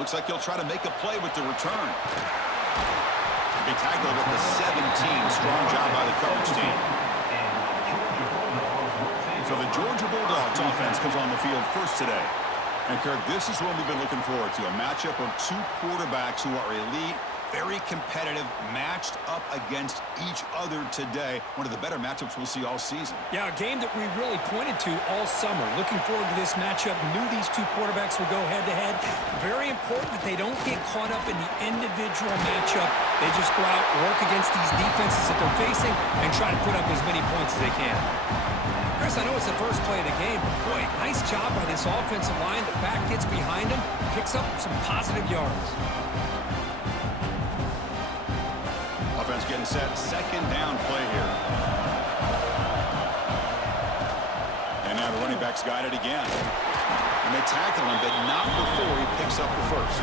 Looks like he'll try to make a play with the return. He tackled at the 17. Strong job by the coverage team. So the Georgia Bulldogs offense comes on the field first today. And, Kirk, this is what we've been looking forward to, a matchup of two quarterbacks who are elite, very competitive, matched up against each other today. One of the better matchups we'll see all season. Yeah, a game that we really pointed to all summer. Looking forward to this matchup. Knew these two quarterbacks would go head-to-head. Very important that they don't get caught up in the individual matchup. They just go out, work against these defenses that they're facing, and try to put up as many points as they can. Chris, I know it's the first play of the game, but boy, nice job by this offensive line. The back gets behind him, picks up some positive yards. Offense getting set. Second down play here. And now the running back's got it again. And they tackle him, but not before he picks up the first.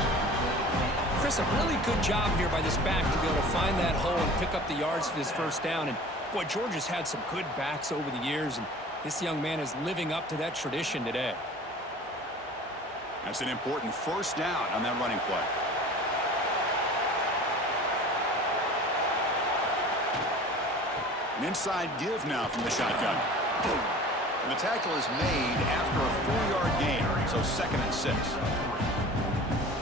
Chris, a really good job here by this back to be able to find that hole and pick up the yards for this first down. And boy, Georgia's had some good backs over the years, and this young man is living up to that tradition today. That's an important first down on that running play. An inside give now from the shotgun. And the tackle is made after a 4-yard gain, so 2nd and 6.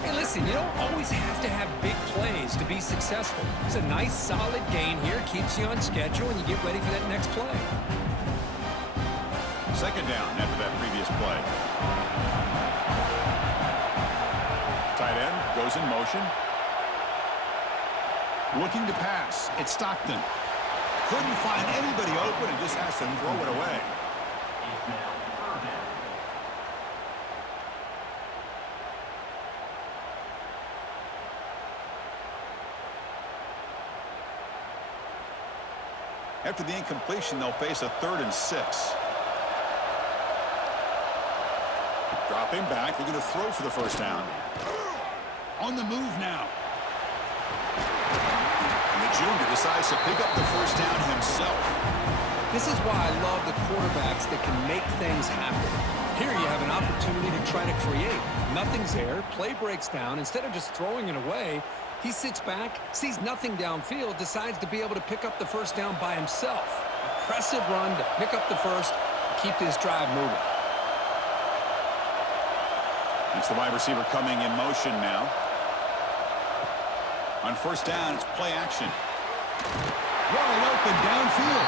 Hey, listen, you don't always have to have big plays to be successful. It's a nice, solid gain here, keeps you on schedule, and you get ready for that next play. 2nd down after that previous play. Tight end goes in motion. Looking to pass. It's Stockton. Couldn't find anybody open and just has to throw it away. After the incompletion, they'll face a 3rd and 6. Dropping back, looking to throw for the first down. On the move now. And the junior decides to pick up the first down himself. This is why I love the quarterbacks that can make things happen. Here you have an opportunity to try to create. Nothing's there, play breaks down. Instead of just throwing it away, he sits back, sees nothing downfield, decides to be able to pick up the first down by himself. Impressive run to pick up the first, keep this drive moving. It's the wide receiver coming in motion now. On first down, it's play action. Wide open downfield.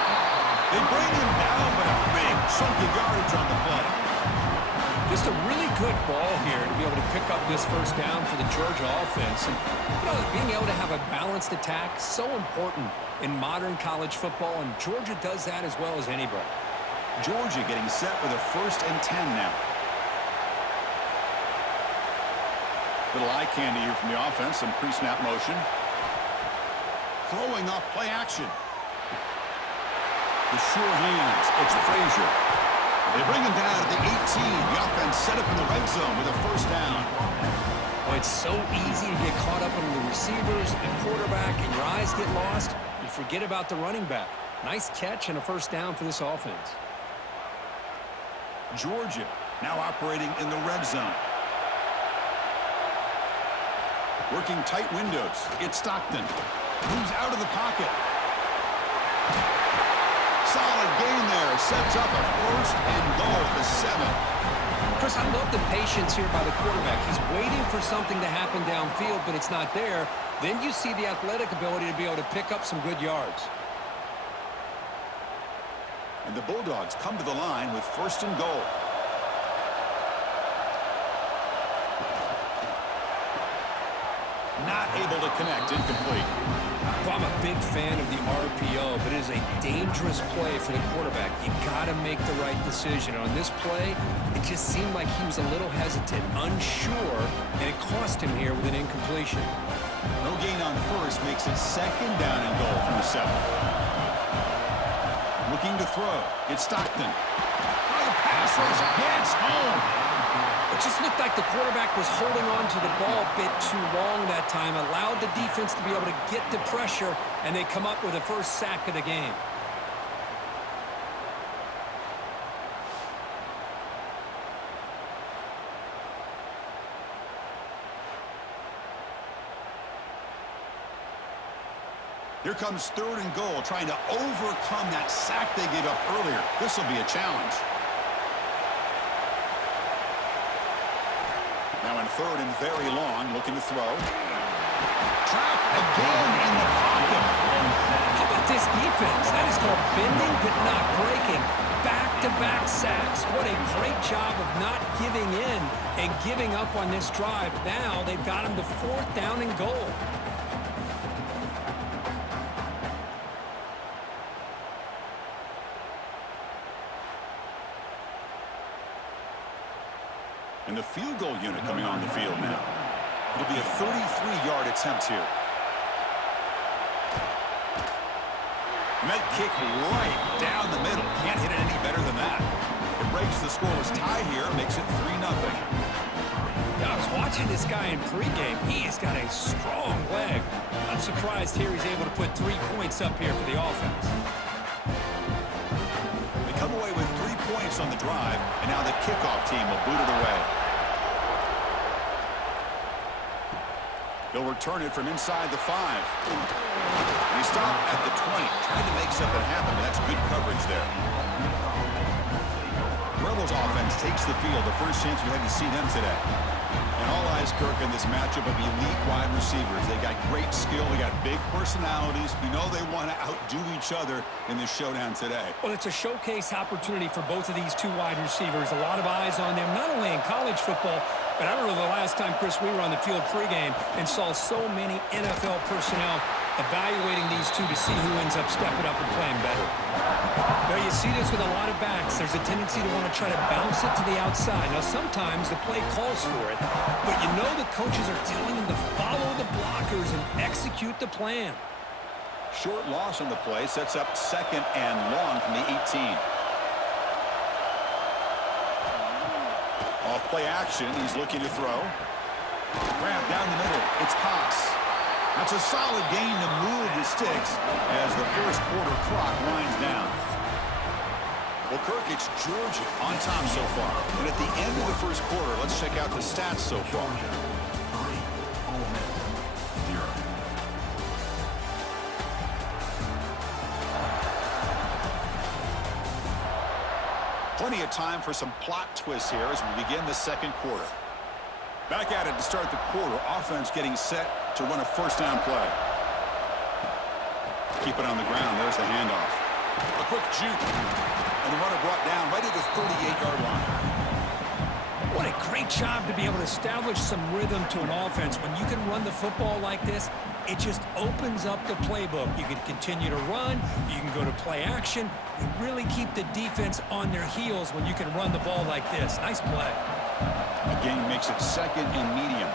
They bring him down, but a big chunk of yardage on the play. Just a really good ball here to be able to pick up this first down for the Georgia offense. And, you know, being able to have a balanced attack, so important in modern college football, and Georgia does that as well as anybody. Georgia getting set with a 1st and 10 now. Little eye candy here from the offense, some pre-snap motion. Throwing off play action. The sure hands, it's Frazier. They bring him down at the 18. The offense set up in the red zone with a first down. Well, it's so easy to get caught up in the receivers and quarterback, and your eyes get lost. You forget about the running back. Nice catch and a first down for this offense. Georgia now operating in the red zone. Working tight windows. It's Stockton. Moves out of the pocket. Solid gain there. Sets up a 1st and goal to 7. Chris, I love the patience here by the quarterback. He's waiting for something to happen downfield, but it's not there. Then you see the athletic ability to be able to pick up some good yards. And the Bulldogs come to the line with 1st and goal. Not able to connect, incomplete. Well, I'm a big fan of the RPO, but it is a dangerous play for the quarterback. You got to make the right decision. On this play, it just seemed like he was a little hesitant, unsure, and it cost him here with an incompletion. No gain on first makes it 2nd down and goal from the 7. Looking to throw. It's Stockton. Oh, the pass rush gets home. It just looked like the quarterback was holding on to the ball a bit too long that time, allowed the defense to be able to get the pressure, and they come up with the first sack of the game. Here comes 3rd and goal, trying to overcome that sack they gave up earlier. This will be a challenge. Now in 3rd and very long, looking to throw. Trapped again in the pocket. How about this defense? That is called bending but not breaking. Back-to-back sacks. What a great job of not giving in and giving up on this drive. Now they've got him to 4th down and goal. And the field goal unit coming on the field now. It'll be a 33-yard attempt here. Met kick right down the middle. Can't hit it any better than that. It breaks the scoreless tie here, makes it 3-0. Now, I was watching this guy in pregame. He has got a strong leg. I'm surprised here he's able to put 3 points up here for the offense. They come away with 3 points on the drive, and now the kickoff team will boot it away. They'll return it from inside the 5. And he stopped at the 20, trying to make something happen, but that's good coverage there. Rebels offense takes the field, the first chance we had to see them today. And all eyes, Kirk, in this matchup of elite wide receivers. They got great skill, they got big personalities. You know they want to outdo each other in this showdown today. Well, it's a showcase opportunity for both of these 2 wide receivers. A lot of eyes on them, not only in college football, but I remember the last time, Chris, we were on the field pregame and saw so many NFL personnel evaluating these 2 to see who ends up stepping up and playing better. Now, you see this with a lot of backs. There's a tendency to want to try to bounce it to the outside. Now, sometimes the play calls for it, but you know the coaches are telling them to follow the blockers and execute the plan. Short loss on the play sets up 2nd and long from the 18. Off play action, he's looking to throw. Grab down the middle, it's Haas. That's a solid gain to move the sticks as the first quarter clock winds down. Well, Kirk, it's Georgia on top so far. And at the end of the first quarter, let's check out the stats so far. Plenty of time for some plot twists here as we begin the second quarter. Back at it to start the quarter. Offense getting set to run a first down play. Keep it on the ground. There's the handoff. A quick juke. And the runner brought down right at the 38-yard line. What a great job to be able to establish some rhythm to an offense. When you can run the football like this, it just opens up the playbook. You can continue to run. You can go to play action. You really keep the defense on their heels when you can run the ball like this. Nice play. Again, makes it 2nd and medium.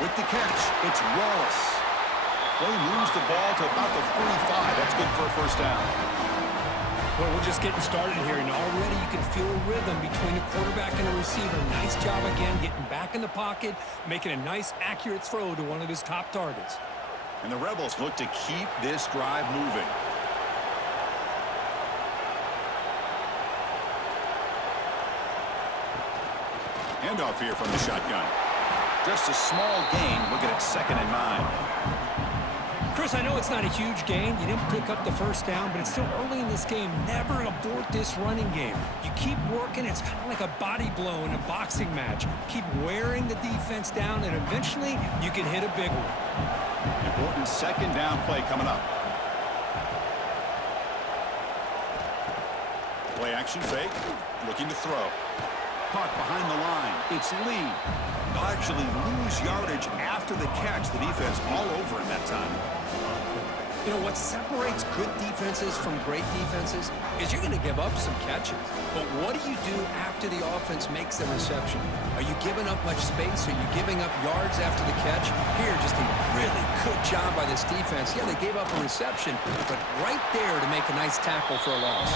With the catch, it's Wallace. Play moves the ball to about the 45. That's good for a first down. Well, we're just getting started here, and already you can feel a rhythm between the quarterback and the receiver. Nice job again getting back in the pocket, making a nice, accurate throw to one of his top targets. And the Rebels look to keep this drive moving. Handoff here from the shotgun. Just a small gain. Looking at 2nd and 9. Chris, I know it's not a huge gain. You didn't pick up the first down, but it's still early in this game. Never abort this running game. You keep working. It's kind of like a body blow in a boxing match. Keep wearing the defense down, and eventually you can hit a big one. Important 2nd down play coming up. Play action fake. Looking to throw. Caught behind the line. It's Lee. They'll actually lose yardage after the catch. The defense all over him that time. You know, what separates good defenses from great defenses is you're going to give up some catches. But what do you do after the offense makes the reception? Are you giving up much space? Are you giving up yards after the catch? Here, just a really good job by this defense. Yeah, they gave up a reception, but right there to make a nice tackle for a loss.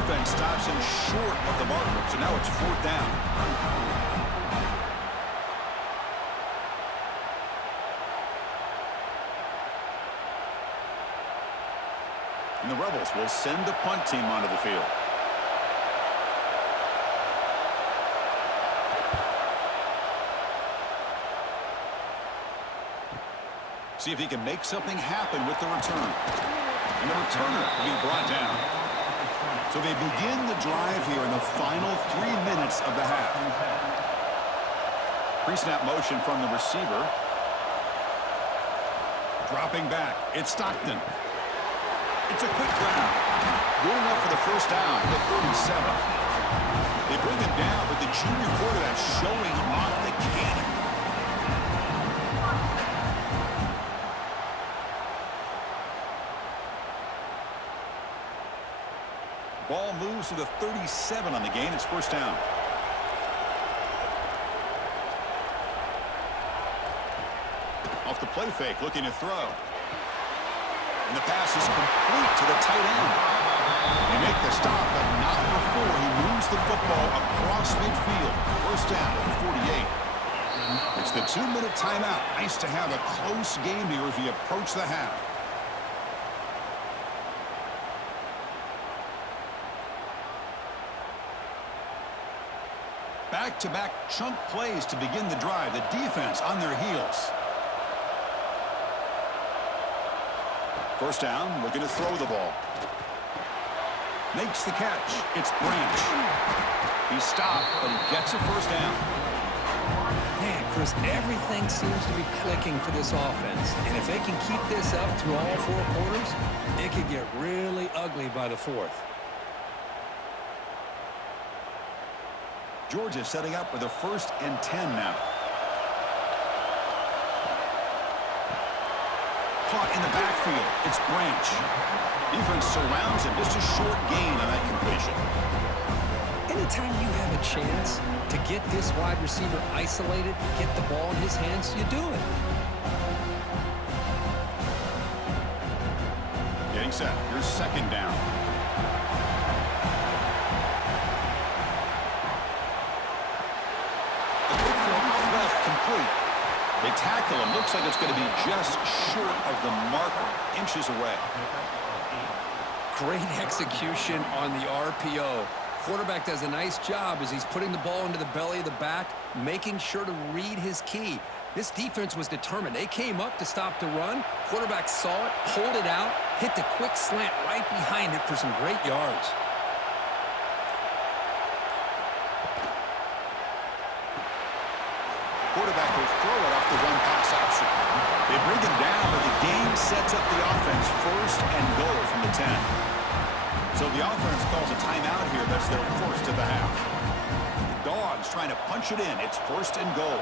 Defense stops him short of the marker, so now it's 4th down. And the Rebels will send the punt team onto the field. See if he can make something happen with the return. And the returner will be brought down. So they begin the drive here in the final 3 minutes of the half. Pre-snap motion from the receiver. Dropping back. It's Stockton. It's a quick grab. Going up for the first down at the 37. They bring him down, but the junior quarterback showing off the cannon. Ball moves to the 37 on the gain. It's first down. Off the play fake, looking to throw. And the pass is complete to the tight end. They make the stop, but not before he moves the football across midfield. First down at the 48. It's the 2-minute timeout. Nice to have a close game here as we approach the half. Back-to-back chunk plays to begin the drive. The defense on their heels. First down, looking to throw the ball. Makes the catch. It's Branch. He's stopped, but he gets a first down. Man, Chris, everything seems to be clicking for this offense. And if they can keep this up through all 4 quarters, it could get really ugly by the 4th. Georgia setting up with a 1st and 10 now. Caught in the backfield. It's Branch. Defense surrounds him. Just a short gain on that completion. Anytime you have a chance to get this wide receiver isolated, get the ball in his hands, you do it. Getting set. Here's second down. The quick throw out left, complete. They tackle him. Looks like it's going to be just short of the marker, inches away. Great execution on the RPO. Quarterback does a nice job as he's putting the ball into the belly of the back, making sure to read his key. This defense was determined. They came up to stop the run. Quarterback saw it, pulled it out, hit the quick slant right behind it for some great yards. Quarterback will throw it off the run-pass option. They bring him down, but the game sets up the offense 1st and goal from the 10. So the offense calls a timeout here. That's their 1st of the half. The Dogs trying to punch it in. It's 1st and goal.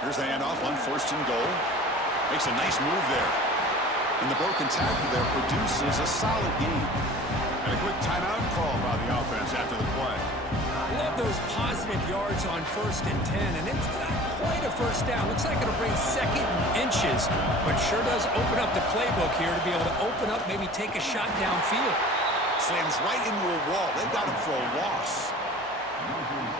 Here's the handoff on 1st and goal. Makes a nice move there. And the broken tackle there produces a solid gain. And a quick timeout call by the offense after the play. Love those positive yards on 1st and 10, and it's not quite a first down. Looks like it'll bring 2nd and inches, but sure does open up the playbook here to be able to open up, maybe take a shot downfield. Slams right into a wall. They got him for a loss.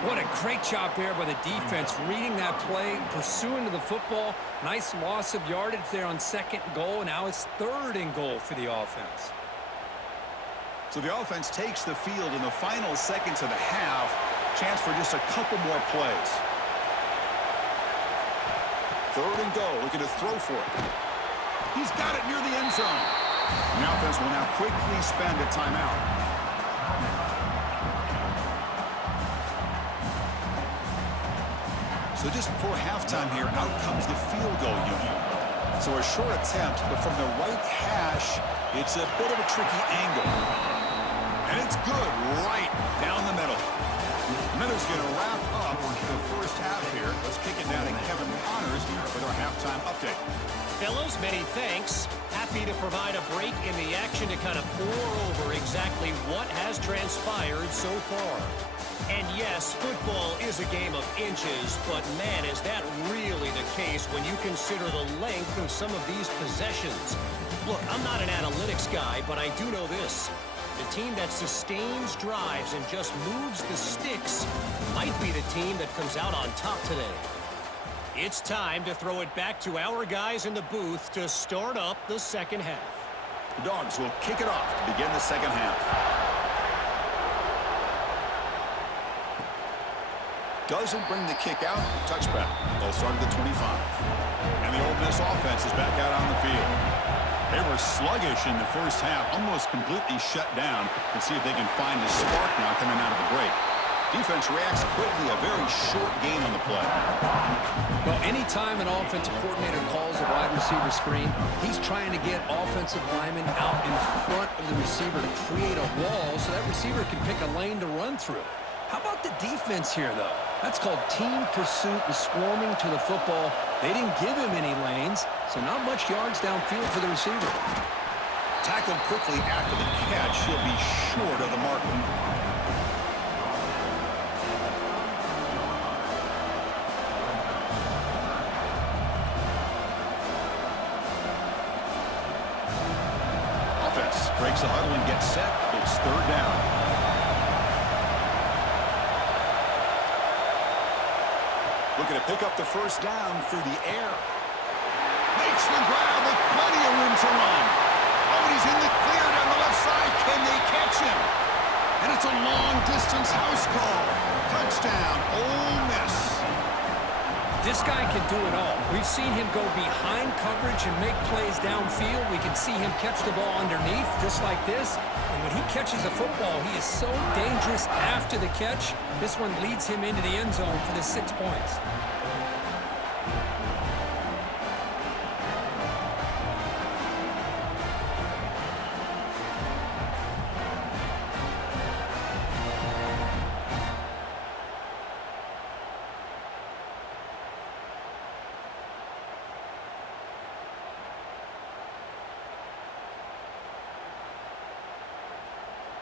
What a great job there by the defense, reading that play, pursuing to the football. Nice loss of yardage there on 2nd and goal, and now it's 3rd and goal for the offense. So the offense takes the field in the final seconds of the half. Chance for just a couple more plays. 3rd and goal, looking to throw for it. He's got it near the end zone. The offense will now quickly spend a timeout. So just before halftime here, out comes the field goal unit. So a short attempt, but from the right hash, it's a bit of a tricky angle. And it's good right down the middle. Miller's going to wrap up the first half here. Let's kick it down to Kevin Connors with our halftime update. Fellas, many thanks. Happy to provide a break in the action to kind of pour over exactly what has transpired so far. And yes, football is a game of inches, but man, is that really the case when you consider the length of some of these possessions. Look, I'm not an analytics guy, but I do know this. The team that sustains drives and just moves the sticks might be the team that comes out on top today. It's time to throw it back to our guys in the booth to start up the second half. The Dogs will kick it off to begin the second half. Doesn't bring the kick out. Touchback. They'll start at the 25. And the Ole Miss offense is back out on the field. They were sluggish in the first half, almost completely shut down. Let's see if they can find a spark now coming out of the break. Defense reacts quickly, a very short gain on the play. Well, anytime an offensive coordinator calls a wide receiver screen, he's trying to get offensive linemen out in front of the receiver to create a wall so that receiver can pick a lane to run through. How about the defense here, though? That's called team pursuit and swarming to the football. They didn't give him any lanes, so not much yards downfield for the receiver. Tackled quickly after the catch. He'll be short of the marker. Offense breaks the huddle and gets set. It's third down. Looking to pick up the first down through the air. Makes the grab with plenty of room to run. Oh, and he's in the clear down the left side. Can they catch him? And it's a long-distance house call. Touchdown, Ole Miss. This guy can do it all. We've seen him go behind coverage and make plays downfield. We can see him catch the ball underneath, just like this. And when he catches a football, he is so dangerous after the catch. This one leads him into the end zone for the 6 points.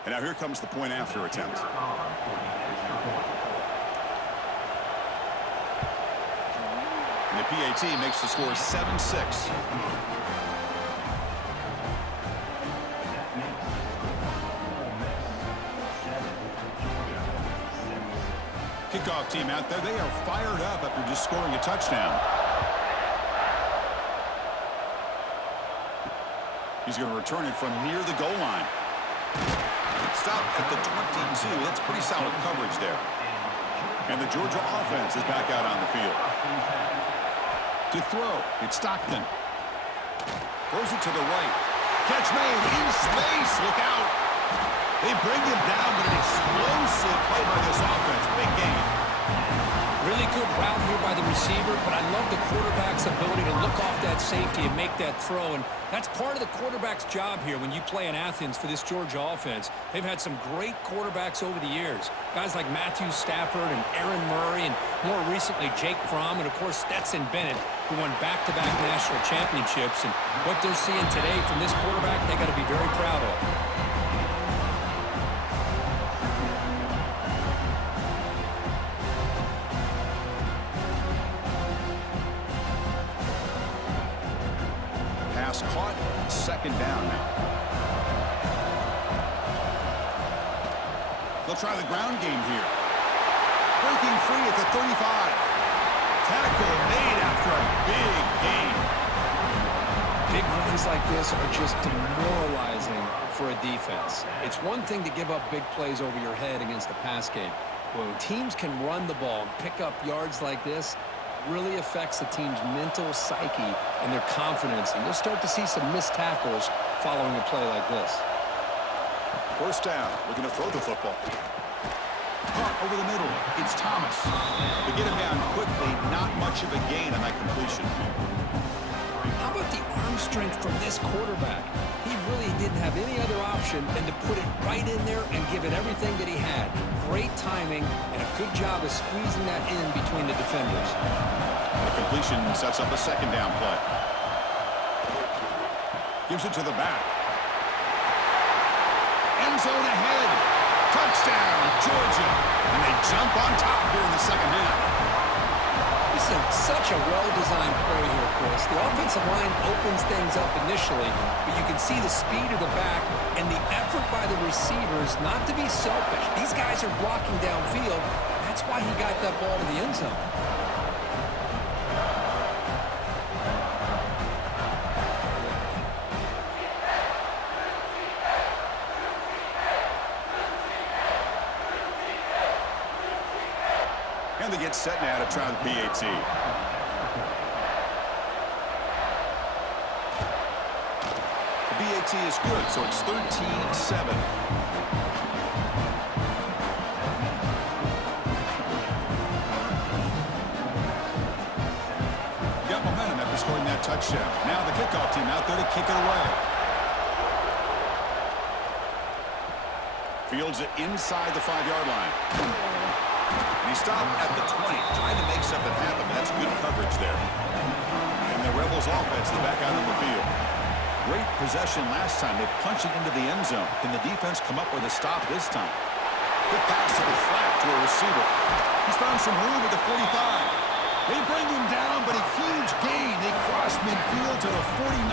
And now here comes the point after attempt. And the PAT makes the score 7-6. Kickoff team out there. They are fired up after just scoring a touchdown. He's going to return it from near the goal line. Stop at the 22. That's pretty solid coverage there. And the Georgia offense is back out on the field. To throw, it's Stockton. Throws it to the right. Catch made in space. Look out. They bring him down, but an explosive play by this offense. Big game. Really good route here by the receiver, but I love the quarterback's ability to look off that safety and make that throw. And that's part of the quarterback's job here when you play in Athens for this Georgia offense. They've had some great quarterbacks over the years. Guys like Matthew Stafford and Aaron Murray, and more recently Jake Fromm, and of course Stetson Bennett, who won back-to-back national championships. And what they're seeing today from this quarterback, they got to be very proud of. Caught, second down now. They'll try the ground game here. Breaking free at the 35. Tackle made after a big gain. Big runs like this are just demoralizing for a defense. It's one thing to give up big plays over your head against the pass game. When teams can run the ball and pick up yards like this, really affects the team's mental psyche and their confidence. And you'll start to see some missed tackles following a play like this. First down. Looking to throw the football. Caught over the middle. It's Thomas. To get him down quickly, not much of a gain on that completion. How about the arm strength from this quarterback? He really didn't have any other option than to put it right in there and give it everything that he had. Great timing and a good job of squeezing that in between the defenders. The completion sets up a second down play. Gives it to the back. End zone ahead. Touchdown, Georgia. And they jump on top here in the second half. This is such a well-designed play here, Chris. The offensive line opens things up initially, but you can see the speed of the back and the effort by the receivers not to be selfish. These guys are blocking downfield. That's why he got that ball to the end zone. And to get set now to try the PAT. The PAT is good, so it's 13-7. Got momentum after scoring that touchdown. Now the kickoff team out there to kick it away. Fields it inside the 5-yard line. And he stopped at the 20, trying to make something happen. That's good coverage there. And the Rebels offense is back out on the field. Great possession last time. They punch it into the end zone. Can the defense come up with a stop this time? Good pass to the flat to a receiver. He's found some room at the 45. They bring him down, but a huge gain. They cross midfield to the 49.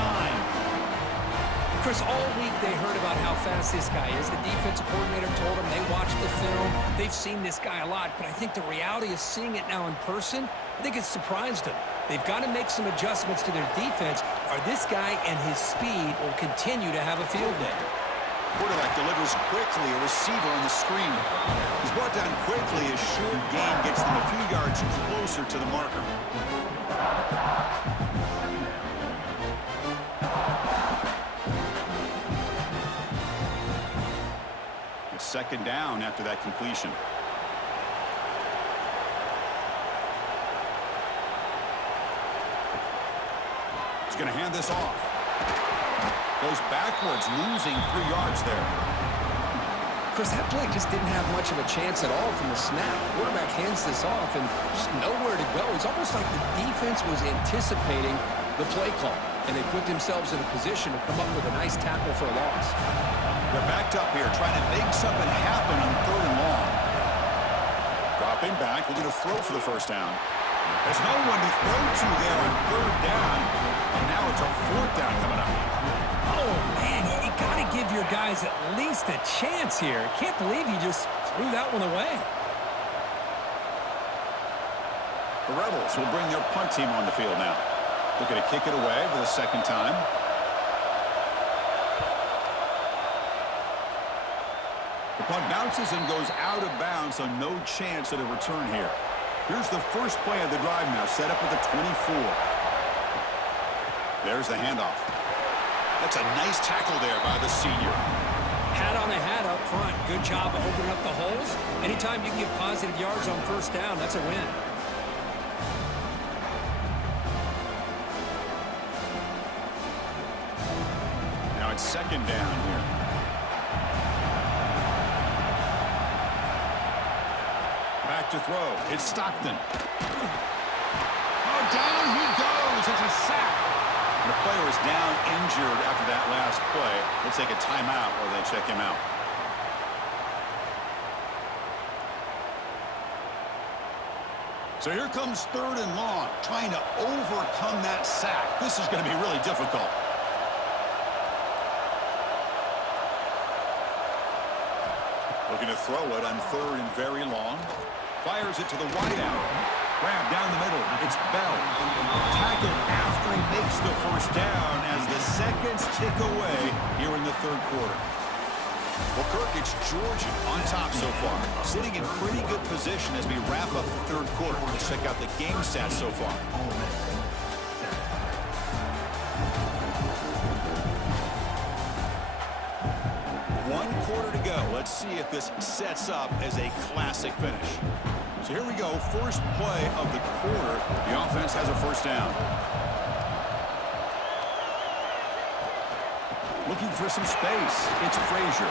Chris, all week they heard about how fast this guy is. The defensive coordinator told them they watched the film. They've seen this guy a lot, but I think the reality of seeing it now in person, I think it's surprised them. They've got to make some adjustments to their defense, or this guy and his speed will continue to have a field day. Quarterback delivers quickly, a receiver on the screen. He's brought down quickly. A short gain gets them a few yards closer to the marker. It's second down after that completion. He's going to hand this off. Goes backwards, losing 3 yards there. Chris, that play just didn't have much of a chance at all from the snap. Quarterback hands this off and just nowhere to go. It's almost like the defense was anticipating the play call, and they put themselves in a position to come up with a nice tackle for a loss. They're backed up here, trying to make something happen on 3rd and long. Dropping back, looking to throw for the first down. There's no one to throw to there on 3rd down, and now it's a 4th down coming up. Oh, man, you got to give your guys at least a chance here. Can't believe he just threw that one away. The Rebels will bring their punt team on the field now. Looking to kick it away for the second time. The punt bounces and goes out of bounds, so no chance at a return here. Here's the first play of the drive now, set up at the 24. There's the handoff. That's a nice tackle there by the senior. Hat on a hat up front. Good job of opening up the holes. Anytime you can get positive yards on 1st down, that's a win. Now it's 2nd down here. Back to throw. It's Stockton. Oh, down he goes. It's a sack. And the player is down injured after that last play. They'll take a timeout or they check him out. So here comes 3rd and long, trying to overcome that sack. This is going to be really difficult. Looking to throw it on 3rd and very long. Fires it to the wideout. Grab down the middle. It's Bell. Tackled after he makes the 1st down as the seconds tick away here in the 3rd quarter. Well, Kirk, it's Georgia on top so far. Sitting in pretty good position as we wrap up the 3rd quarter. Let's check out the game stats so far. One quarter to go. Let's see if this sets up as a classic finish. So here we go, first play of the quarter. The offense has a 1st down. Looking for some space. It's Frazier.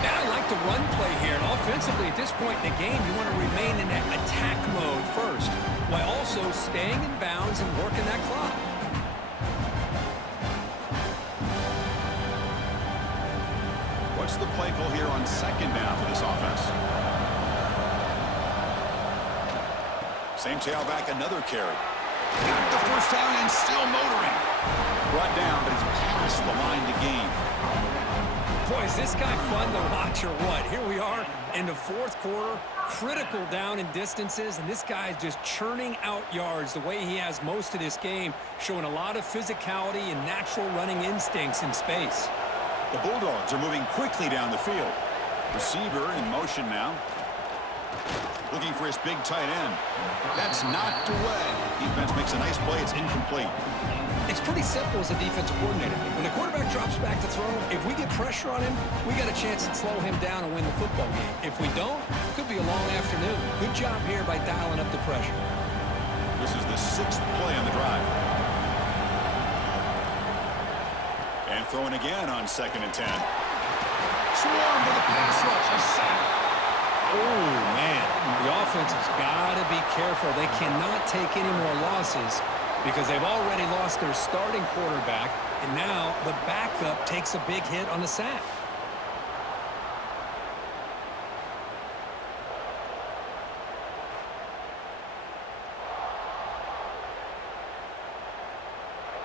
Man, I like the run play here. And offensively, at this point in the game, you want to remain in that attack mode first, while also staying in bounds and working that clock. What's the play call here on 2nd down for this offense? Same tailback, another carry. Got the 1st down and still motoring. Brought down, but he's past the line to gain. Boy, is this guy fun to watch or what? Here we are in the 4th quarter, critical down in distances, and this guy is just churning out yards the way he has most of this game, showing a lot of physicality and natural running instincts in space. The Bulldogs are moving quickly down the field. Receiver in motion now. Looking for his big tight end. That's knocked away. Defense makes a nice play. It's incomplete. It's pretty simple as a defensive coordinator. When the quarterback drops back to throw, if we get pressure on him, we got a chance to slow him down and win the football game. If we don't, it could be a long afternoon. Good job here by dialing up the pressure. This is the 6th play on the drive. And throwing again on 2nd and 10. Swarm to the pass rush. A sack. Oh, man. The offense has got to be careful. They cannot take any more losses because they've already lost their starting quarterback, and now the backup takes a big hit on the sack.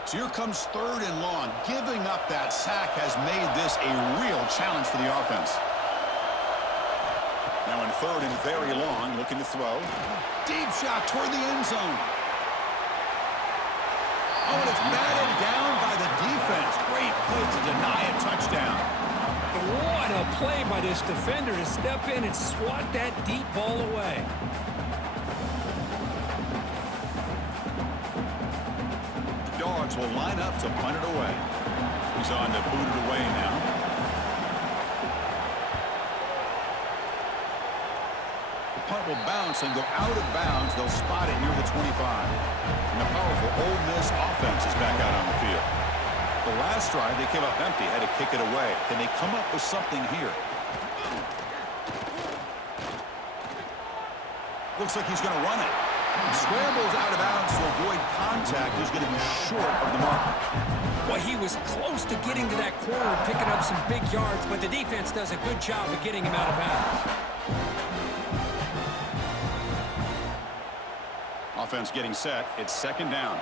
So here comes 3rd and long. Giving up that sack has made this a real challenge for the offense. Now in 3rd and very long, looking to throw. Deep shot toward the end zone. Oh, and it's batted down by the defense. Great play to deny a touchdown. What a play by this defender to step in and swat that deep ball away. The Dogs will line up to punt it away. He's on to boot it away now. Punt will bounce and go out of bounds. They'll spot it near the 25. And the powerful Ole Miss offense is back out on the field. The last drive, they came up empty, had to kick it away. Can they come up with something here? Looks like he's going to run it. Scrambles out of bounds to avoid contact. He's going to be short of the mark. Well, he was close to getting to that corner and picking up some big yards, but the defense does a good job of getting him out of bounds. Offense getting set. It's 2nd down.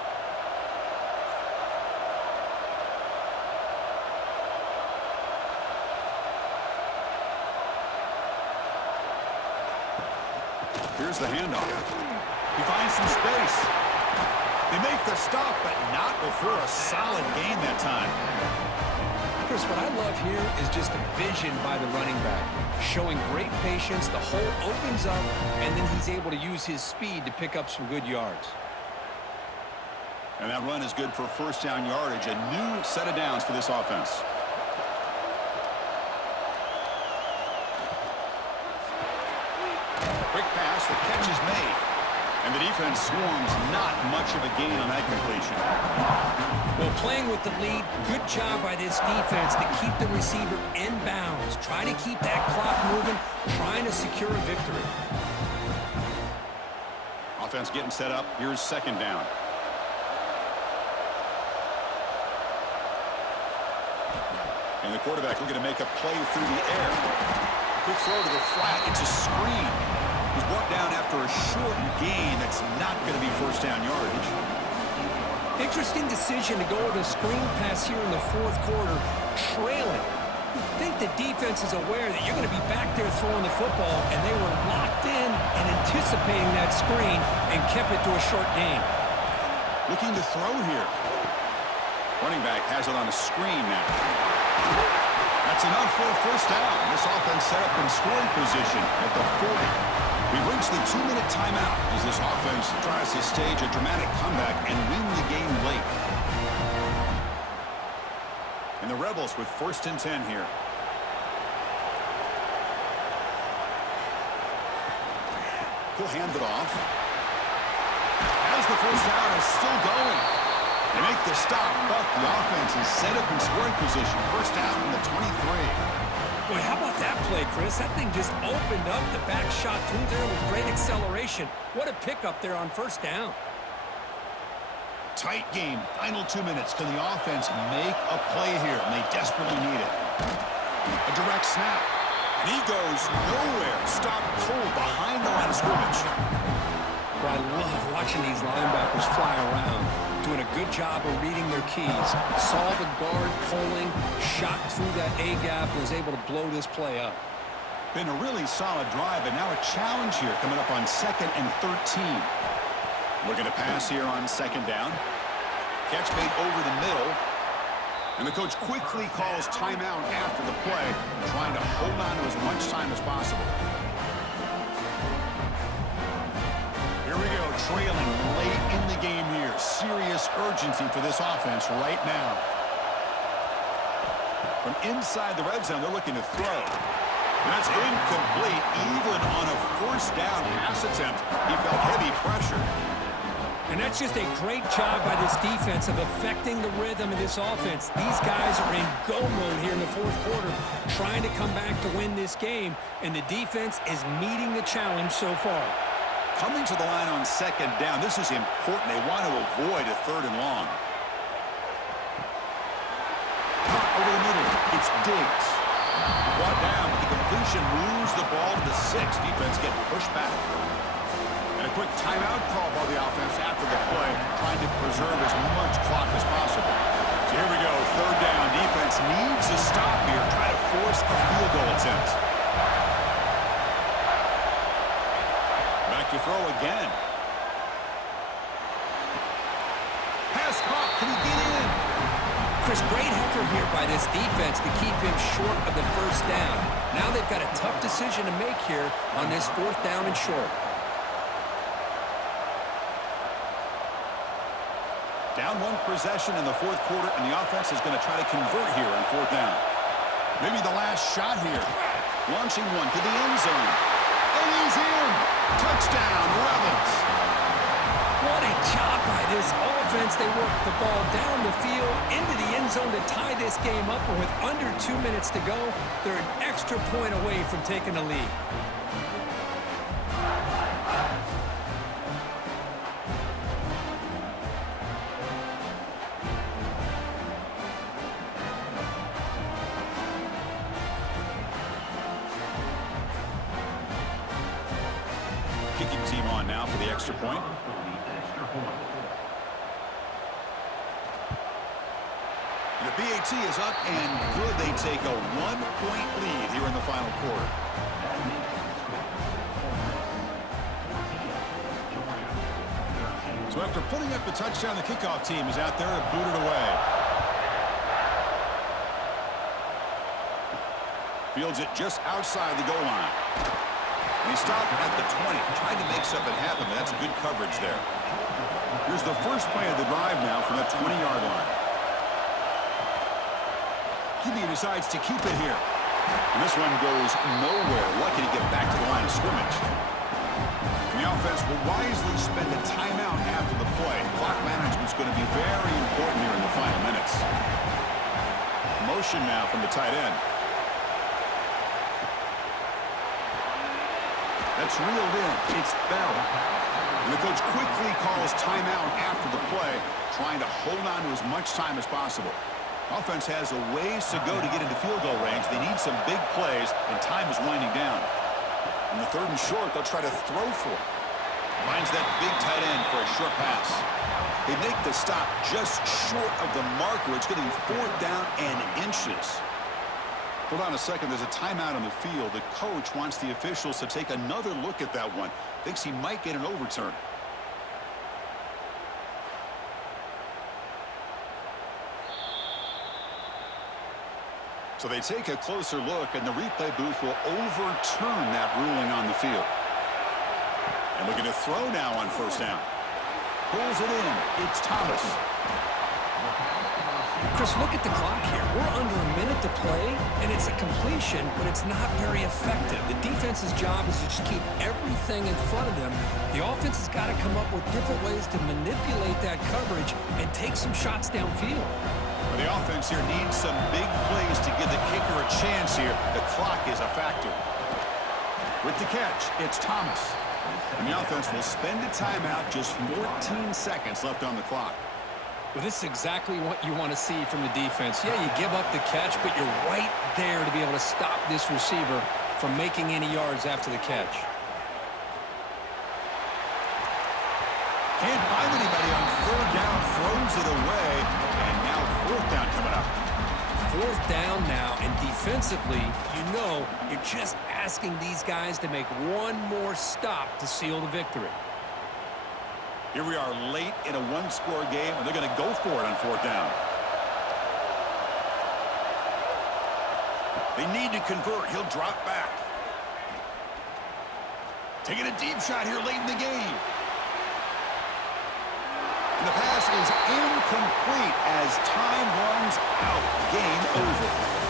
Here's the handoff. He finds some space. They make the stop, but not before a solid gain that time. Chris, what I love here is just a vision by the running back. Showing great patience, the hole opens up, and then he's able to use his speed to pick up some good yards. And that run is good for 1st down yardage, a new set of downs for this offense. Quick pass, the catch is made. And the defense swarms, not much of a gain on that completion. Well, playing with the lead, good job by this defense to keep the receiver in bounds. Try to keep that clock moving, trying to secure a victory. Offense getting set up. Here's 2nd down. And the quarterback looking to make a play through the air. Quick throw to the flat. It's a screen. He's brought down after a short gain. That's not going to be 1st down yardage. Interesting decision to go with a screen pass here in the 4th quarter, trailing. I think the defense is aware that you're going to be back there throwing the football, and they were locked in and anticipating that screen and kept it to a short gain. Looking to throw here. Running back has it on a screen now. That's enough for a 1st down. This offense set up in scoring position at the 40. We've reached the 2-minute timeout as this offense tries to stage a dramatic comeback and win the game late. And the Rebels with 1st and 10 here. He'll hand it off. As the 1st down is still going. They make the stop, but the offense is set up in scoring position. 1st down from the 23. Boy, how about that play, Chris? That thing just opened up the back shot through there with great acceleration. What a pickup there on 1st down. Tight game. Final 2 minutes. Can the offense make a play here? And they desperately need it. A direct snap. And he goes nowhere. Stop cold behind the line of scrimmage. Well, I love watching these linebackers fly around, doing a good job of reading their keys. Saw the guard pulling, shot through that A-gap, and was able to blow this play up. Been a really solid drive, and now a challenge here coming up on 2nd and 13. Looking to pass here on 2nd down. Catch made over the middle. And the coach quickly calls timeout after the play, trying to hold on to as much time as possible. trailing late in the game here. Serious urgency for this offense right now. From inside the red zone, they're looking to throw. That's incomplete. Even on a first down pass attempt, he felt heavy pressure. And that's just a great job by this defense of affecting the rhythm of this offense. These guys are in go mode here in the fourth quarter, trying to come back to win this game, and the defense is meeting the challenge so far. Coming to the line on second down, this is important. They want to avoid a third and long. Caught over the middle. It's Diggs. Brought down, but the completion moves the ball to the 6. Defense getting pushed back. And a quick timeout call by the offense after the play, trying to preserve as much clock as possible. So here we go, third down. Defense needs a stop here, try to force a field goal attempt. Back to throw again. Pass caught, can he get in? Chris, great effort here by this defense to keep him short of the first down. Now they've got a tough decision to make here on this fourth down and short. Down one possession in the fourth quarter, and the offense is going to try to convert here on fourth down. Maybe the last shot here. Launching one to the end zone. And he's in. Touchdown, Ravens. What a job by this offense. They worked the ball down the field into the end zone to tie this game up. And with under 2 minutes to go, they're an extra point away from taking the lead. Kicking team on now for the extra point. The BAT is up and good. They take a 1-point lead here in the final quarter. So after putting up the touchdown, the kickoff team is out there to boot it away. Fields it just outside the goal line. And he stopped at the 20, trying to make something happen, but that's good coverage there. Here's the first play of the drive now from that 20-yard line. He decides to keep it here. And this one goes nowhere. Lucky to get back to the line of scrimmage. And the offense will wisely spend a timeout after the play. Clock management's going to be very important here in the final minutes. Motion now from the tight end. That's reeled in. It's Bell. And the coach quickly calls timeout after the play, trying to hold on to as much time as possible. Offense has a ways to go to get into field goal range. They need some big plays, and time is winding down. On the third and short, they'll try to throw for it. Finds that big tight end for a short pass. They make the stop just short of the marker. It's getting fourth down and inches. Hold on a second. There's a timeout on the field. The coach wants the officials to take another look at that one. Thinks he might get an overturn. So they take a closer look, and the replay booth will overturn that ruling on the field. And looking to throw now on first down. Pulls it in. It's Thomas. Chris, look at the clock here. We're under a minute to play, and it's a completion, but it's not very effective. The defense's job is to just keep everything in front of them. The offense has got to come up with different ways to manipulate that coverage and take some shots downfield. Well, the offense here needs some big plays to give the kicker a chance here. The clock is a factor. With the catch, it's Thomas. And the offense will spend a timeout, just 14 seconds left on the clock. Well, this is exactly what you want to see from the defense. Yeah, you give up the catch, but you're right there to be able to stop this receiver from making any yards after the catch. Can't find anybody on third down, throws it away, and now fourth down coming up. Fourth down now, and defensively, you know you're just asking these guys to make one more stop to seal the victory. Here we are late in a one-score game, and they're going to go for it on fourth down. They need to convert. He'll drop back. Taking a deep shot here late in the game. And the pass is incomplete as time runs out. Game over.